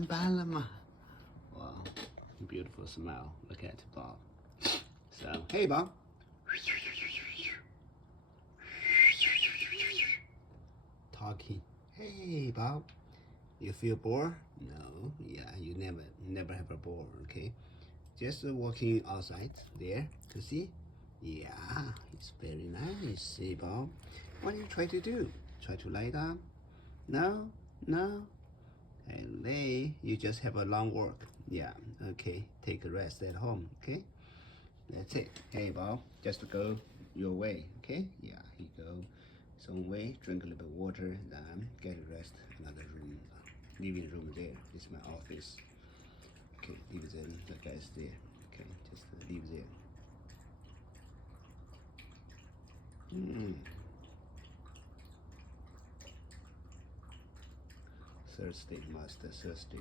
Balama. Wow, beautiful smile. Look at Bob. So, hey Bob. Talking. Hey Bob. You feel bored? No. Yeah, you never have a bore. Okay. Just walking outside there to see. Yeah, it's very nice. See Bob. What do you try to do? Try to lie down? No, no. And lay, you just have a long work. Yeah, okay. Take a rest at home, okay? That's it. Hey, Bob, just go your way, okay? Yeah, you go some way, drink a little bit of water, then get a rest. Another room, living room there. This is my office. Okay, leave them. The guys there. Okay, just leave there. Thursday, master Thursday.